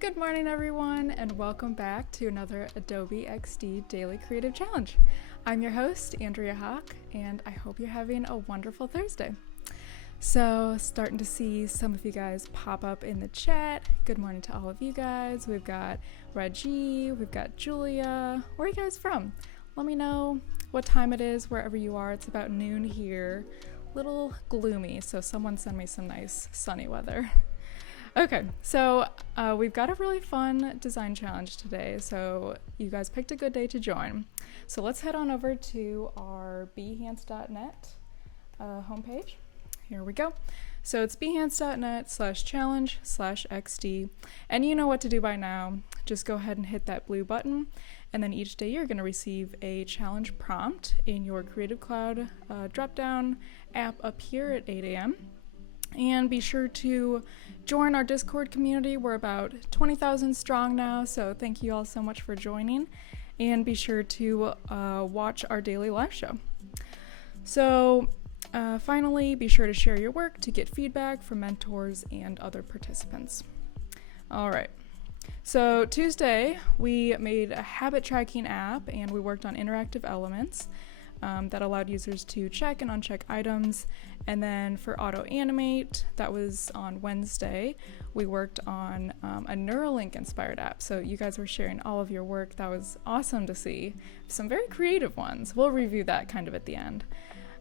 Good morning, everyone, and welcome back to another Adobe XD Daily Creative Challenge. I'm your host, Andrea Hawk, and I hope you're having a wonderful Thursday. So, starting to see some of you guys pop up in the chat. Good morning to all of you guys. We've got Reggie, we've got Julia. Where are you guys from? Let me know what time it is wherever you are. It's about noon here. Little gloomy, so someone send me some nice sunny weather. Okay, so we've got a really fun design challenge today, so you guys picked a good day to join. So let's head on over to our behance.net homepage. Here we go. So it's behance.net/challenge/XD, and you know what to do by now. Just go ahead and hit that blue button, and then each day you're going to receive a challenge prompt in your Creative Cloud drop-down app up here at 8 a.m. And be sure to join our Discord community. We're about 20,000 strong now, so thank you all so much for joining. And be sure to watch our daily live show. So finally, be sure to share your work to get feedback from mentors and other participants. All right. So Tuesday, we made a habit tracking app, and we worked on interactive elements that allowed users to check and uncheck items. And then for auto animate, that was on Wednesday, we worked on a Neuralink inspired app. So you guys were sharing all of your work. That was awesome to see. Some very creative ones. We'll review that kind of at the end.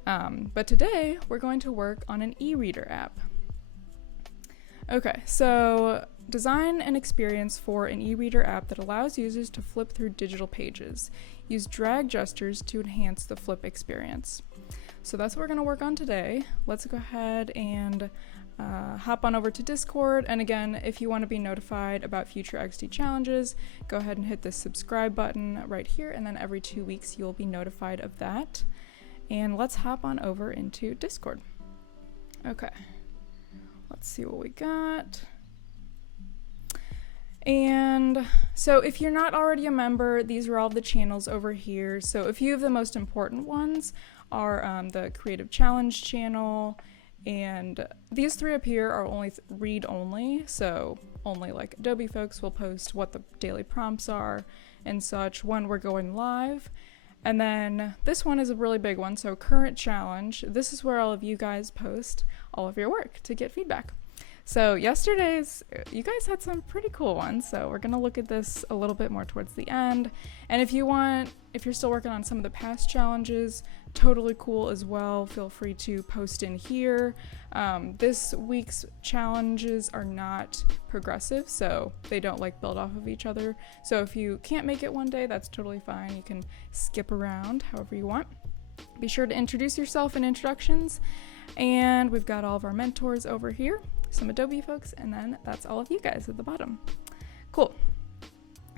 But today we're going to work on an e-reader app. Okay, so design an experience for an e-reader app that allows users to flip through digital pages. Use drag gestures to enhance the flip experience. So that's what we're going to work on today. Let's go ahead and hop on over to Discord. And again, if you want to be notified about future XD challenges, go ahead and hit the subscribe button right here. And then every 2 weeks, you'll be notified of that. And let's hop on over into Discord. Okay, let's see what we got. And so if you're not already a member, these are all the channels over here. So a few of the most important ones are the Creative Challenge channel, and these three up here are only read only, so only like Adobe folks will post what the daily prompts are and such when we're going live. And then this one is a really big one, so Current Challenge. This is where all of you guys post all of your work to get feedback. So yesterday's, you guys had some pretty cool ones, so we're gonna look at this a little bit more towards the end. And if you're still working on some of the past challenges, totally cool as well, feel free to post in here. This week's challenges are not progressive, so they don't like build off of each other. So if you can't make it one day, that's totally fine. You can skip around however you want. Be sure to introduce yourself in introductions. And we've got all of our mentors over here, some Adobe folks, and then that's all of you guys at the bottom. Cool.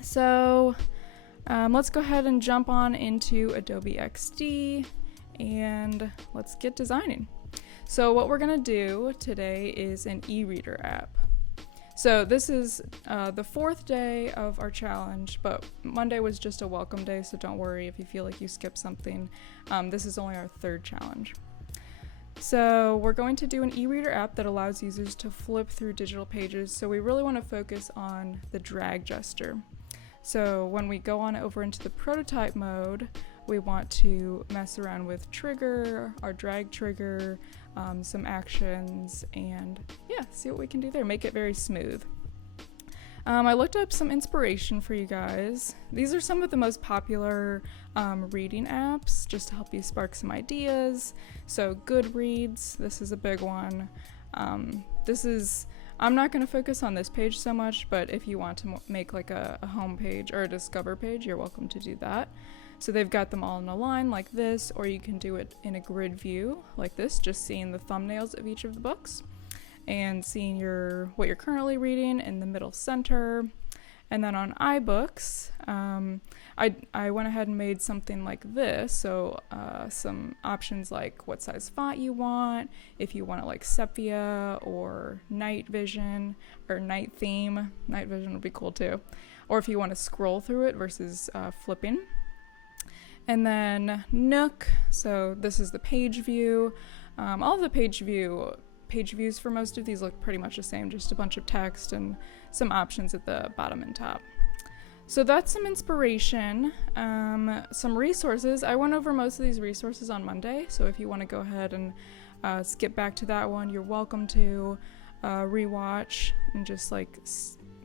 So let's go ahead and jump on into Adobe XD and let's get designing. So what we're gonna do today is an e-reader app. So this is the fourth day of our challenge, but Monday was just a welcome day, so don't worry if you feel like you skipped something. This is only our third challenge. So we're going to do an e-reader app that allows users to flip through digital pages. So we really want to focus on the drag gesture. So when we go on over into the prototype mode, we want to mess around with trigger, our drag trigger, some actions, and yeah, see what we can do there. Make it very smooth. I looked up some inspiration for you guys. These are some of the most popular reading apps just to help you spark some ideas. So Goodreads, this is a big one. I'm not going to focus on this page so much, but if you want to make like a home page or a discover page, you're welcome to do that. So they've got them all in a line like this, or you can do it in a grid view like this, just seeing the thumbnails of each of the books and seeing what you're currently reading in the middle center. And then on iBooks, I went ahead and made something like this. So some options like what size font you want, if you want it like sepia or night vision or night theme. Night vision would be cool too. Or if you want to scroll through it versus flipping. And then Nook, so this is the page view. All of the page view page views for most of these look pretty much the same, just a bunch of text and some options at the bottom and top. So that's some inspiration, some resources. I went over most of these resources on Monday, so if you want to go ahead and skip back to that one, you're welcome to rewatch and just like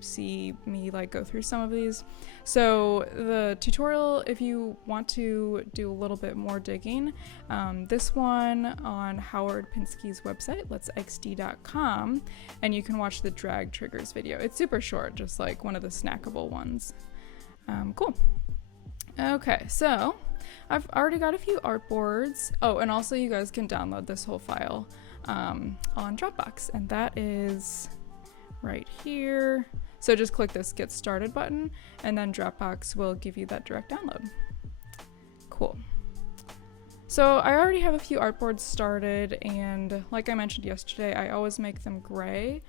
see me like go through some of these. So the tutorial, if you want to do a little bit more digging, this one on Howard Pinsky's website, letsxd.com, and you can watch the drag triggers video. It's super short, just like one of the snackable ones. Cool. Okay, so I've already got a few artboards. Oh, and also you guys can download this whole file on Dropbox, and that is right here. So just click this Get Started button, and then Dropbox will give you that direct download. Cool. So I already have a few artboards started, and like I mentioned yesterday, I always make them gray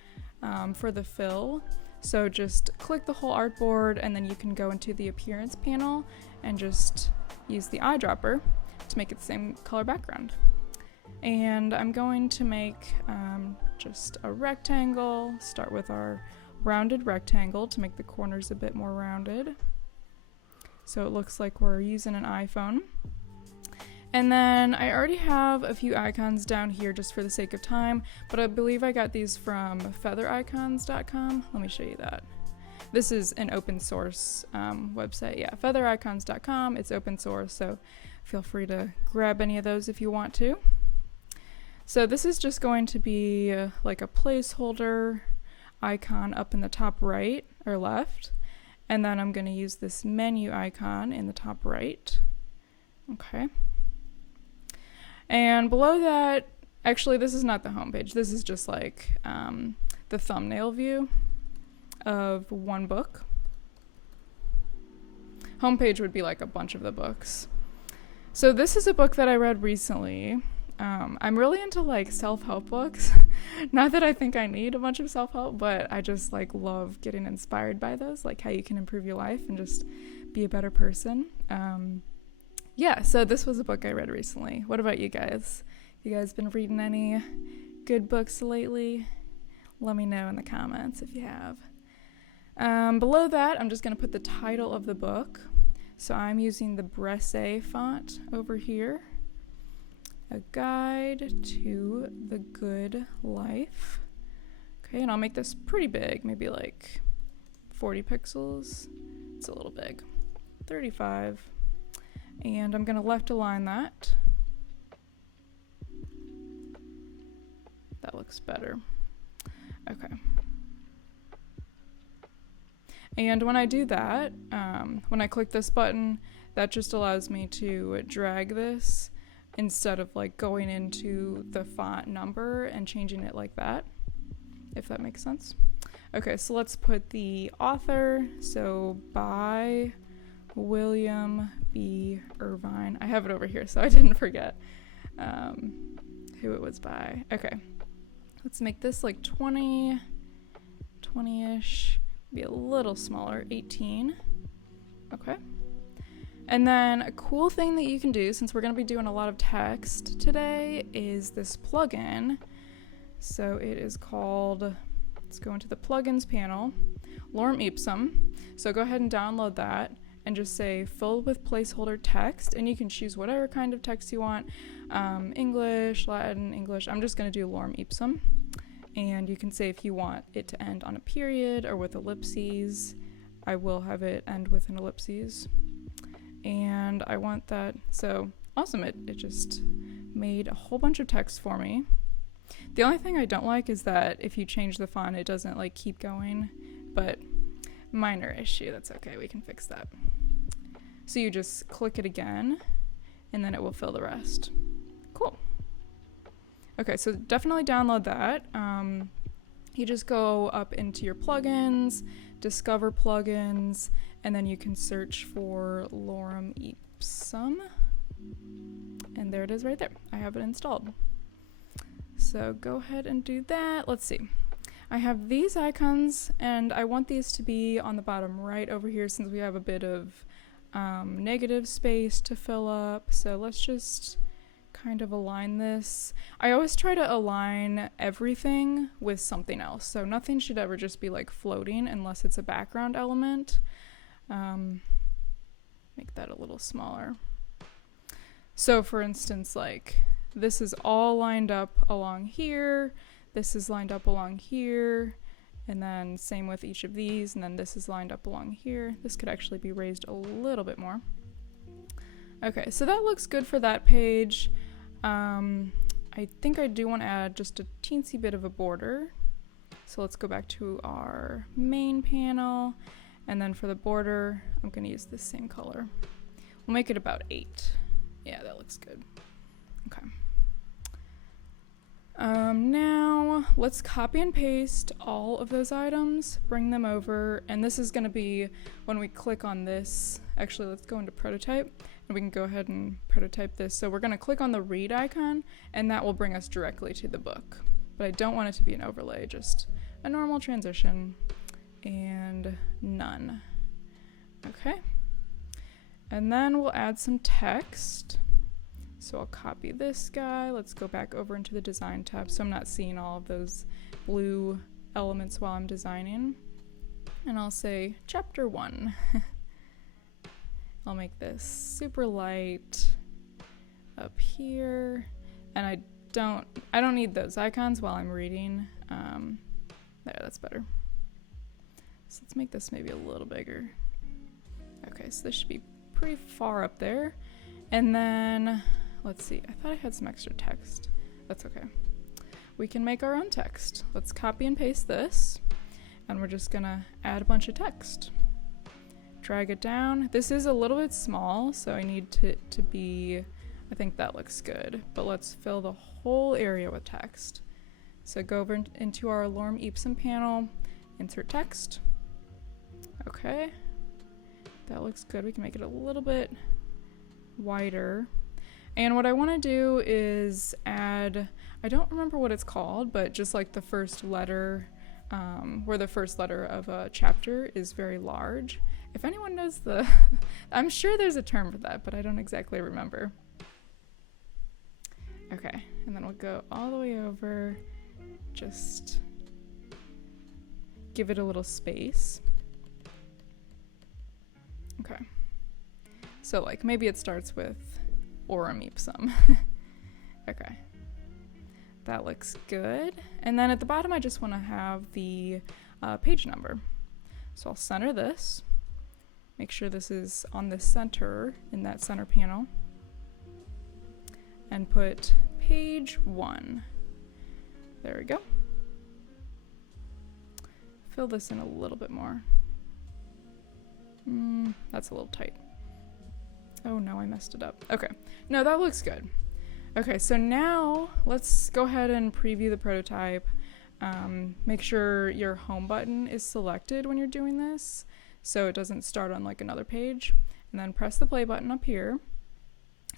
for the fill. So just click the whole artboard, and then you can go into the appearance panel and just use the eyedropper to make it the same color background. And I'm going to make just a rectangle, start with our rounded rectangle to make the corners a bit more rounded. So it looks like we're using an iPhone. And then I already have a few icons down here just for the sake of time, but I believe I got these from feathericons.com. Let me show you that. This is an open source website. Yeah, feathericons.com. It's open source, so feel free to grab any of those if you want to. So this is just going to be like a placeholder icon up in the top right or left, and then I'm going to use this menu icon in the top right. Okay. And below that, actually this is not the home page, this is just like the thumbnail view of one book. Homepage would be like a bunch of the books. So this is a book that I read recently. I'm really into like self-help books. Not that I think I need a bunch of self-help, but I just like love getting inspired by those, like how you can improve your life and just be a better person. Yeah, so this was a book I read recently. What about you guys? You guys been reading any good books lately? Let me know in the comments if you have. Below that, I'm just going to put the title of the book. So I'm using the Bresse font over here. A Guide to the Good Life. Okay, and I'll make this pretty big, maybe like 40 pixels. It's a little big. 35. And I'm going to left align that. That looks better. Okay. And when I do that, when I click this button, that just allows me to drag this instead of like going into the font number and changing it like that, if that makes sense. Okay, so let's put the author, so by William B. Irvine. I have it over here so I didn't forget who it was by. Okay, let's make this like 20-ish, be a little smaller, 18. Okay. And then a cool thing that you can do, since we're going to be doing a lot of text today, is this plugin. So it is called, let's go into the plugins panel, Lorem Ipsum. So go ahead and download that and just say fill with placeholder text, and you can choose whatever kind of text you want, English, Latin, English. I'm just going to do Lorem Ipsum. And you can say if you want it to end on a period or with ellipses. I will have it end with an ellipses. And I want that, so awesome, it just made a whole bunch of text for me. The only thing I don't like is that if you change the font, it doesn't like keep going, but minor issue, that's okay, we can fix that. So you just click it again, and then it will fill the rest. Cool. Okay, so definitely download that. You just go up into your plugins, discover plugins, and then you can search for Lorem Ipsum. And there it is right there. I have it installed. So go ahead and do that. Let's see. I have these icons, and I want these to be on the bottom right over here since we have a bit of negative space to fill up. So let's just kind of align this. I always try to align everything with something else. So nothing should ever just be like floating unless it's a background element. Make that a little smaller. So for instance, like this is all lined up along here. This is lined up along here. And then same with each of these. And then this is lined up along here. This could actually be raised a little bit more. Okay, so that looks good for that page. I think I do want to add just a teensy bit of a border. So let's go back to our main panel. And then for the border, I'm going to use this same color. We'll make it about 8. Yeah, that looks good. Okay. Now let's copy and paste all of those items, bring them over, and this is going to be when we click on this. Actually, let's go into prototype and we can go ahead and prototype this. So we're going to click on the read icon and that will bring us directly to the book. But I don't want it to be an overlay, just a normal transition and none. Okay. And then we'll add some text. So I'll copy this guy. Let's go back over into the design tab so I'm not seeing all of those blue elements while I'm designing. And I'll say chapter 1. I'll make this super light up here. And I don't need those icons while I'm reading. There, that's better. So let's make this maybe a little bigger. Okay, so this should be pretty far up there. And then let's see, I thought I had some extra text. That's okay. We can make our own text. Let's copy and paste this, and we're just gonna add a bunch of text. Drag it down. This is a little bit small, so I need to be, I think that looks good, but let's fill the whole area with text. So go over into our Lorem Ipsum panel, insert text. Okay, that looks good. We can make it a little bit wider. And what I want to do is add, I don't remember what it's called, but just like the first letter, where the first letter of a chapter is very large. If anyone knows I'm sure there's a term for that, but I don't exactly remember. Okay, and then we'll go all the way over, just give it a little space. Okay. So like maybe it starts with Lorem Ipsum. Okay. That looks good. And then at the bottom I just want to have the page number. So I'll center this. Make sure this is on the center in that center panel. And put page 1. There we go. Fill this in a little bit more. That's a little tight. Oh no, I messed it up. Okay, no, that looks good. Okay, so now let's go ahead and preview the prototype. Make sure your home button is selected when you're doing this, so it doesn't start on like another page. And then press the play button up here.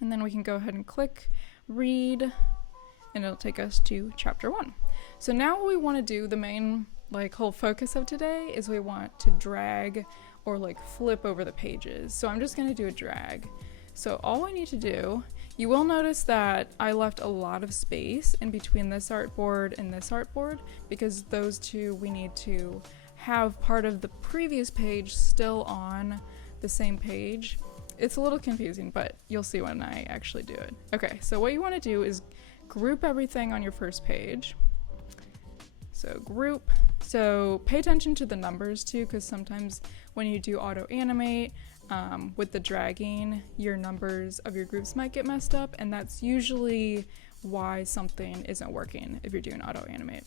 And then we can go ahead and click read, and it'll take us to chapter 1. So now what we want to do, the main like whole focus of today, is we want to drag or like flip over the pages. So I'm just going to do a drag. So all I need to do, you will notice that I left a lot of space in between this artboard and this artboard, because those two we need to have part of the previous page still on the same page. It's a little confusing, but you'll see when I actually do it. Okay, so what you want to do is group everything on your first page. So group, so pay attention to the numbers too, because sometimes when you do auto animate with the dragging, your numbers of your groups might get messed up, and that's usually why something isn't working if you're doing auto animate.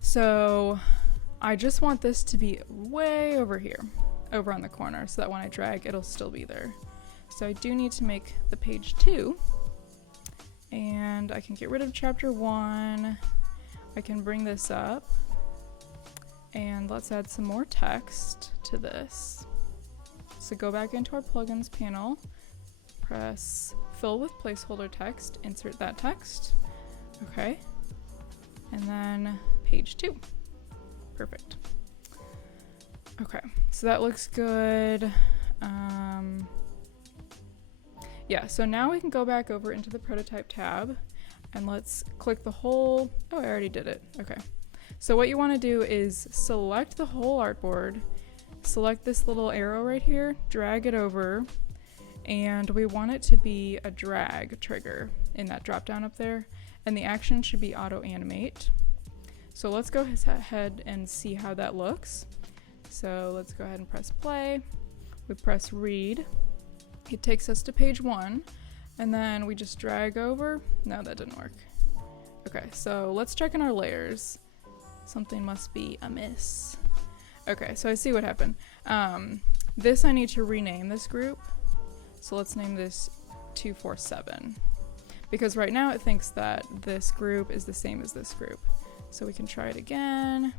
So I just want this to be way over here, over on the corner, so that when I drag, it'll still be there. So I do need to make the page 2, and I can get rid of chapter 1. I can bring this up, and let's add some more text to this. So go back into our plugins panel, press fill with placeholder text, insert that text. Okay, and then page 2. Perfect. Okay, so that looks good. Yeah, so now we can go back over into the prototype tab and let's click the whole, oh, I already did it. Okay. So what you want to do is select the whole artboard, select this little arrow right here, drag it over, and we want it to be a drag trigger in that drop down up there, and the action should be auto animate. So let's go ahead and see how that looks. So let's go ahead and press play. We press read. It takes us to page 1, and then we just drag over. No, that didn't work. Okay, so let's check in our layers. Something must be amiss. Okay, so I see what happened. This I need to rename this group. So let's name this 247, because right now it thinks that this group is the same as this group. So we can try it again.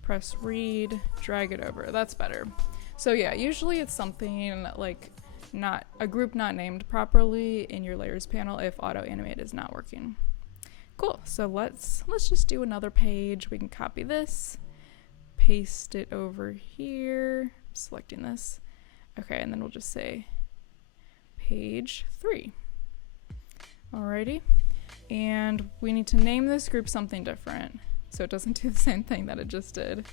Press read, drag it over. That's better. So yeah, usually it's something like not a group not named properly in your layers panel if auto animate is not working. Cool. So let's just do another page. We can copy this, paste it over here. I'm selecting this. Okay, and then we'll just say page 3. Alrighty. And we need to name this group something different so it doesn't do the same thing that it just did.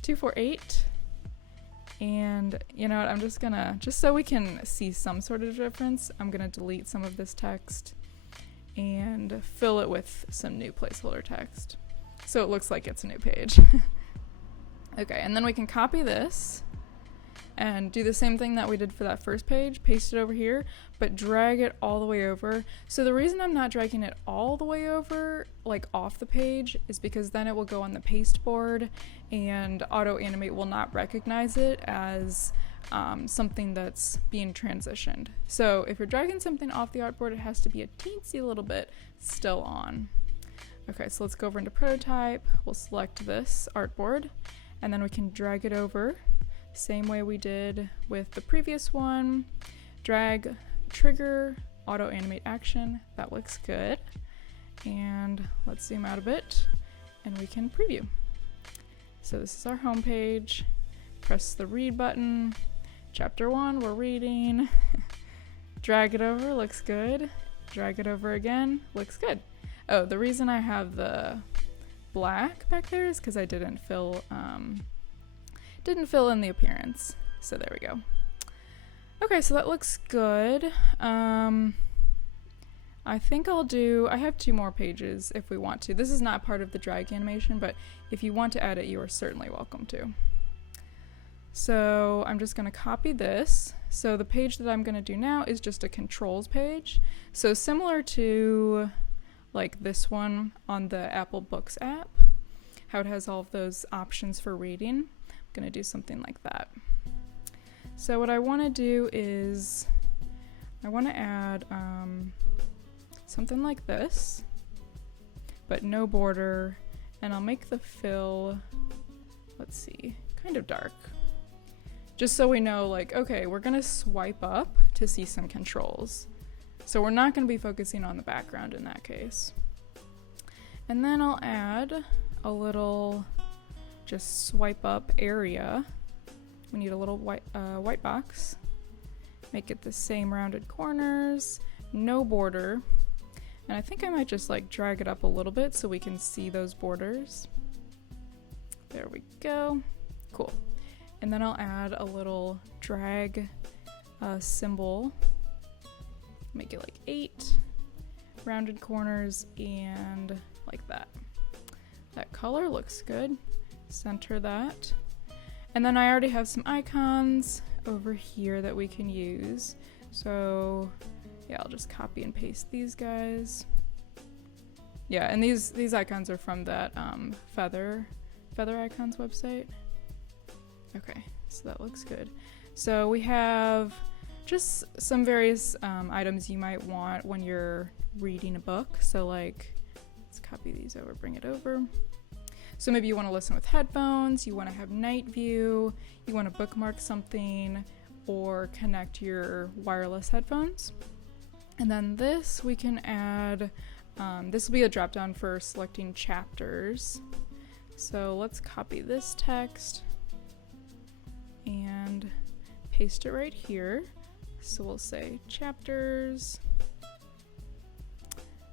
248. And you know what, I'm just gonna, just so we can see some sort of difference, I'm gonna delete some of this text and fill it with some new placeholder text so it looks like it's a new page. Okay, and then we can copy this and do the same thing that we did for that first page, paste it over here, but drag it all the way over. So the reason I'm not dragging it all the way over, like off the page, is because then it will go on the paste board and auto animate will not recognize it as something that's being transitioned. So if you're dragging something off the artboard, it has to be a teensy little bit still on. Okay, so let's go over into prototype. We'll select this artboard and then we can drag it over. Same way we did with the previous one. Drag, trigger, auto animate action. That looks good. And let's zoom out a bit and we can preview. So this is our home page. Press the read button. Chapter 1, we're reading. Drag it over, looks good. Drag it over again, looks good. Oh, the reason I have the black back there is because I didn't fill in the appearance. So there we go. Okay, so that looks good. I think I have 2 more pages if we want to. This is not part of the drag animation, but if you want to add it, you are certainly welcome to. So I'm just going to copy this. So the page that I'm going to do now is just a controls page. So similar to like this one on the Apple Books app, how it has all of those options for reading. I'm going to do something like that. So what I want to do is I want to add something like this, but no border, and I'll make the fill, let's see, kind of dark. Just so we know, like, okay, we're gonna swipe up to see some controls. So we're not gonna be focusing on the background in that case. And then I'll add a little just swipe up area. We need a little white box. Make it the same rounded corners, no border. And I think I might just like drag it up a little bit so we can see those borders. There we go. Cool. And then I'll add a little drag symbol. Make it like 8 rounded corners and like that. That color looks good. Center that. And then I already have some icons over here that we can use. So yeah, I'll just copy and paste these guys. Yeah, and these icons are from that Feather Icons website. Okay, so that looks good. So we have just some various items you might want when you're reading a book. So like, let's copy these over, bring it over. So maybe you want to listen with headphones, you want to have night view, you want to bookmark something, or connect your wireless headphones. And then this we can add, this will be a drop down for selecting chapters. So let's copy this text and paste it right here. So we'll say chapters.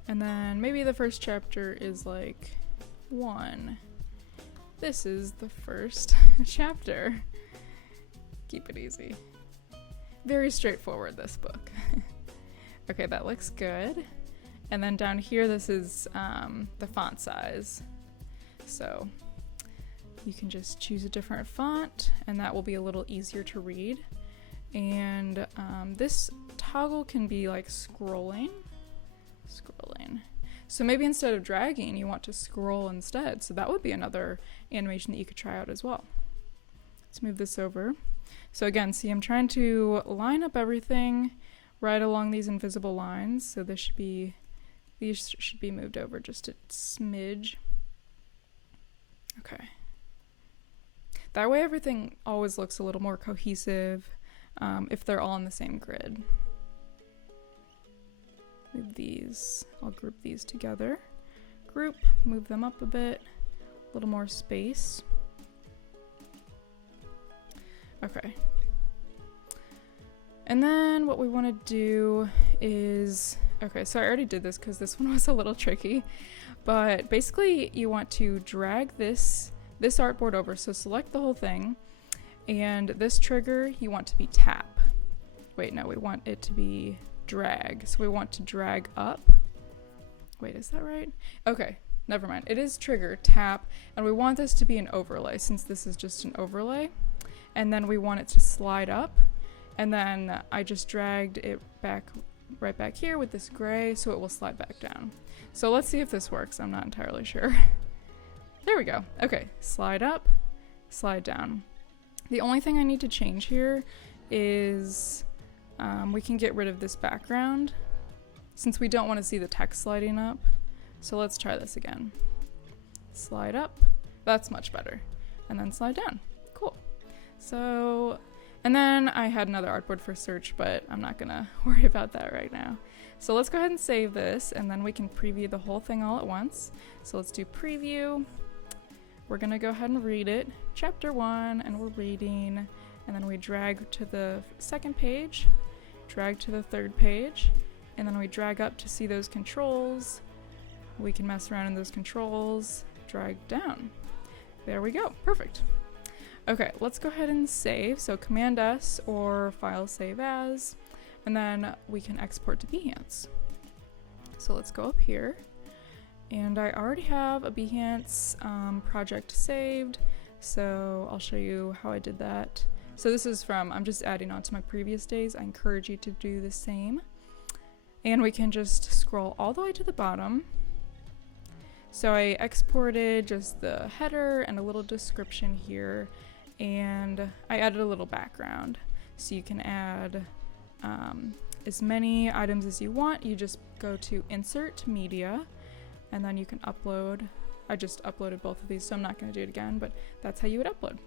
And then maybe the first chapter is like 1. This is the first chapter. Keep it easy. Very straightforward, this book. Okay, that looks good. And then down here, this is the font size. So you can just choose a different font, and that will be a little easier to read. And this toggle can be like scrolling. So maybe instead of dragging, you want to scroll instead. So that would be another animation that you could try out as well. Let's move this over. So again, see, I'm trying to line up everything right along these invisible lines. So these should be moved over just a smidge. Okay. That way everything always looks a little more cohesive if they're all on the same grid. Move these, I'll group these together. Group, move them up a bit, a little more space. Okay. And then what we want to do is, okay, so I already did this because this one was a little tricky, but basically you want to drag this artboard over. So select the whole thing, and this trigger you want to be tap. Wait, no, we want it to be drag. So we want to drag up. Wait, is that right? Okay, never mind. It is trigger, tap, and we want this to be an overlay since this is just an overlay. And then we want it to slide up. And then I just dragged it back, right back here with this gray, so it will slide back down. So let's see if this works. I'm not entirely sure. There we go. Okay, slide up, slide down. The only thing I need to change here is we can get rid of this background since we don't want to see the text sliding up. So let's try this again. Slide up, that's much better. And then slide down, cool. So, and then I had another artboard for search, but I'm not gonna worry about that right now. So let's go ahead and save this, and then we can preview the whole thing all at once. So let's do preview. We're gonna go ahead and read it, chapter 1, and we're reading, and then we drag to the second page, drag to the third page, and then we drag up to see those controls. We can mess around in those controls, drag down. There we go, perfect. Okay, let's go ahead and save. So Command S or File Save As, and then we can export to Behance. So let's go up here, and I already have a Behance project saved, so I'll show you how I did that. So this is from, I'm just adding on to my previous days. I encourage you to do the same. And we can just scroll all the way to the bottom. So I exported just the header and a little description here, and I added a little background. So you can add as many items as you want. You just go to Insert Media, and then you can upload. I just uploaded both of these, so I'm not going to do it again, but that's how you would upload.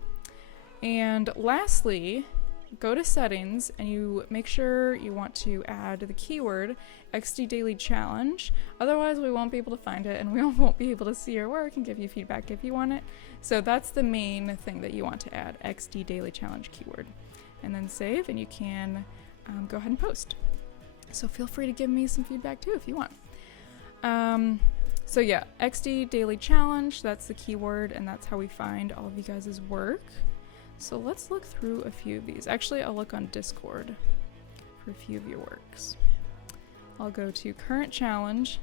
And lastly, go to Settings, and you make sure you want to add the keyword XD Daily Challenge. Otherwise, we won't be able to find it, and we won't be able to see your work and give you feedback if you want it. So that's the main thing that you want to add, XD Daily Challenge keyword. And then save, and you can go ahead and post. So feel free to give me some feedback too if you want. So yeah, XD Daily Challenge, that's the keyword, and that's how we find all of you guys' work. So let's look through a few of these. Actually, I'll look on Discord for a few of your works. I'll go to current challenge.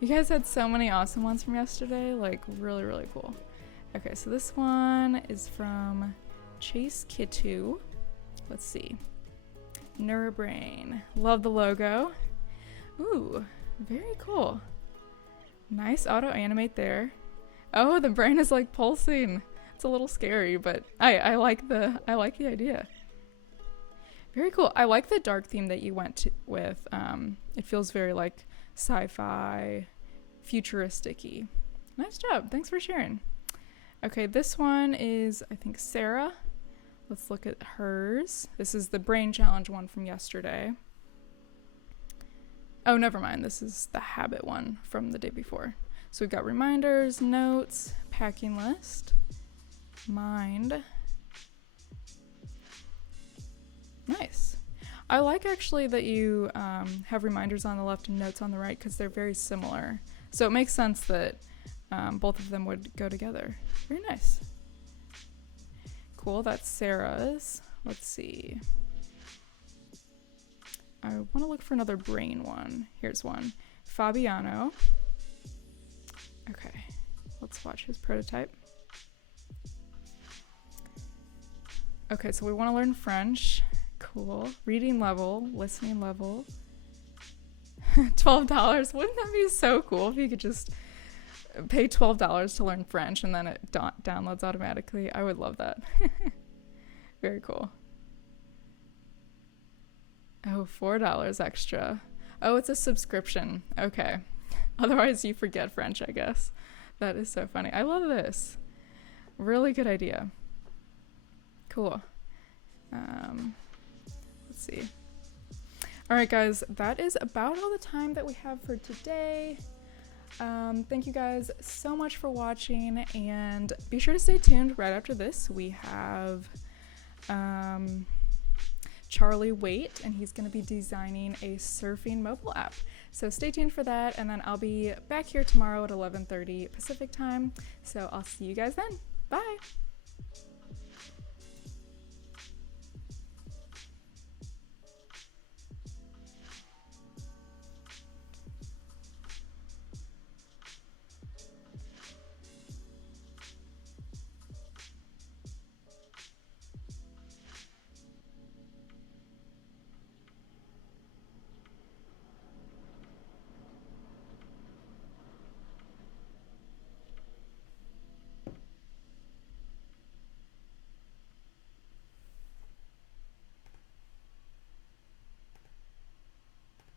You guys had so many awesome ones from yesterday, like really, really cool. Okay, so this one is from Chase Kitu. Let's see. Neurobrain. Love the logo. Ooh, very cool. Nice auto animate there. Oh, the brain is like pulsing. It's a little scary, but I like the idea. Very cool. I like the dark theme that you went with. It feels very like sci-fi, futuristic-y. Nice job. Thanks for sharing. Okay, this one is, I think, Sarah. Let's look at hers. This is the brain challenge one from yesterday. Oh, never mind. This is the habit one from the day before. So we've got reminders, notes, packing list, mind. Nice. I like actually that you have reminders on the left and notes on the right because they're very similar. So it makes sense that both of them would go together. Very nice. Cool, that's Sarah's. Let's see. I want to look for another brain one. Here's one. Fabiano. Okay, let's watch his prototype. Okay, so we want to learn French. Cool. Reading level, listening level. $12. Wouldn't that be so cool if you could just pay $12 to learn French and then it downloads automatically? I would love that. Very cool. Oh, $4 extra. Oh, it's a subscription. Okay. Otherwise you forget French, I guess. That is so funny. I love this. Really good idea. Cool. Let's see. All right, guys, that is about all the time that we have for today. Thank you guys so much for watching, and be sure to stay tuned. Right after this, we have Charlie Waite, and he's going to be designing a surfing mobile app. So stay tuned for that, and then I'll be back here tomorrow at 11:30 Pacific time. So I'll see you guys then. Bye.